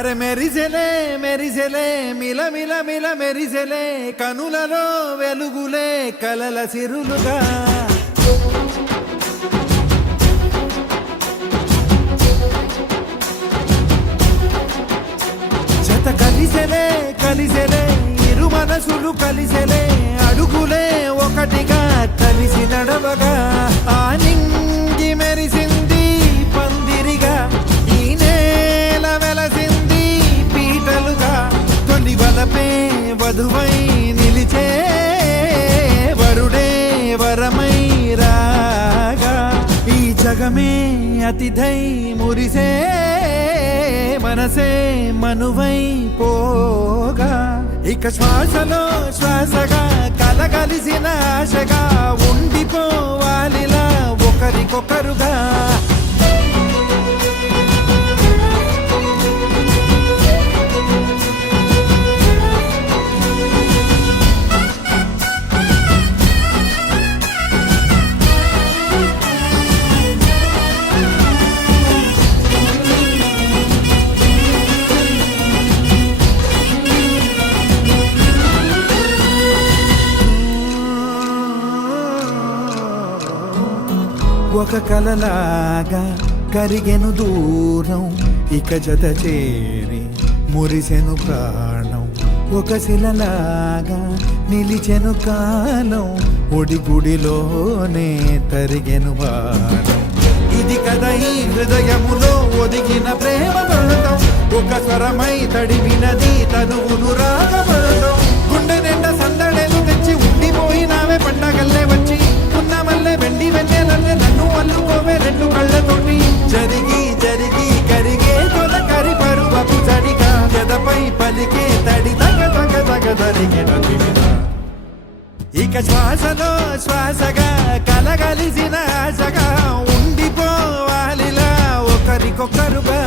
అరే మెరిసెలే మెరిసెలే మిల మిల మిల మెరిసెలే కనులలో వెలుగులే కలల సిరులుగా జత కలిసెలే కలిసెలే ఇరు మనసులు కలిసెలే అడుగులే ఒకటిగా కలిసి నడవగా ఆ నింగి మెరిసింది పందిరిగా ఈ నేల వెలసింది పీటలుగా తొలి వలపే వధువై నిలిచే వరుడే వరమై రాగా ఈ జగమే అతిథై మురిసే మనసే మనువై పోగా ఇక శ్వాసలో శ్వాసగా కలగలిసిన ఆశగా ఉండిపోవాలిలా ఒకరికొకరుగా ఒక కలలాగా కరిగెను దూరం ఇక జత చేరి మురిసెను ప్రాణం ఒక శిలలాగా నిలిచెను కాలం ఒడిగుడిలోనే తరిగెను వారం ఇది కదా ఈ హృదయములో ఒదిగిన ప్రేమ పడతాం ఒక స్వరమై తడివినది తనువును రాగపడతాం గుండె నిండా సందడేలు తెచ్చి ఉండిపోయినావే పండగల్లే వచ్చి ఉన్న మల్లె వెండి వెన్నెలల్లే నన్ను అల్లుకోవే రెండు కళ్ళతోటి జరిగి జరిగి కరిగే తొల కరి పరువపు చడిగా ఎదపై పలికే తడి తగ తగ తగ జరిగిన ఇక శ్వాసలో శ్వాసగా కలగలిసిన ఆశగా ఉండిపోవాలిలా ఒకరికొకరుగా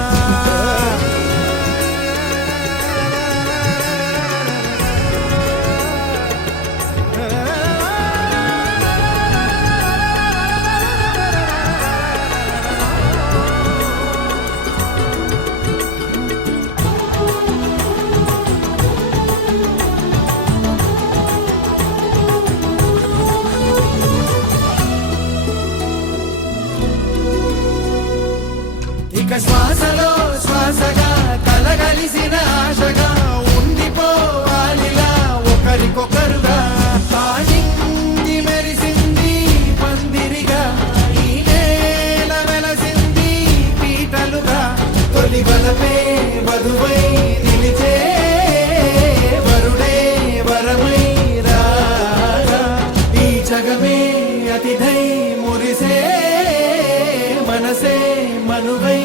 ఇక శ్వాసలో శ్వాసగా కలగలిసిన ఆశగా ఉండిపోవాలిలా ఒకరికొకరుగా నింగి మెరిసింది పందిరిగా ఈ నేల వెలసింది పీటలుగా తొలి వలపే వధువై నిలిచే వరుడే వరమై రాగా ఈ జగమే అతిథై మురిసే మనసే మనువై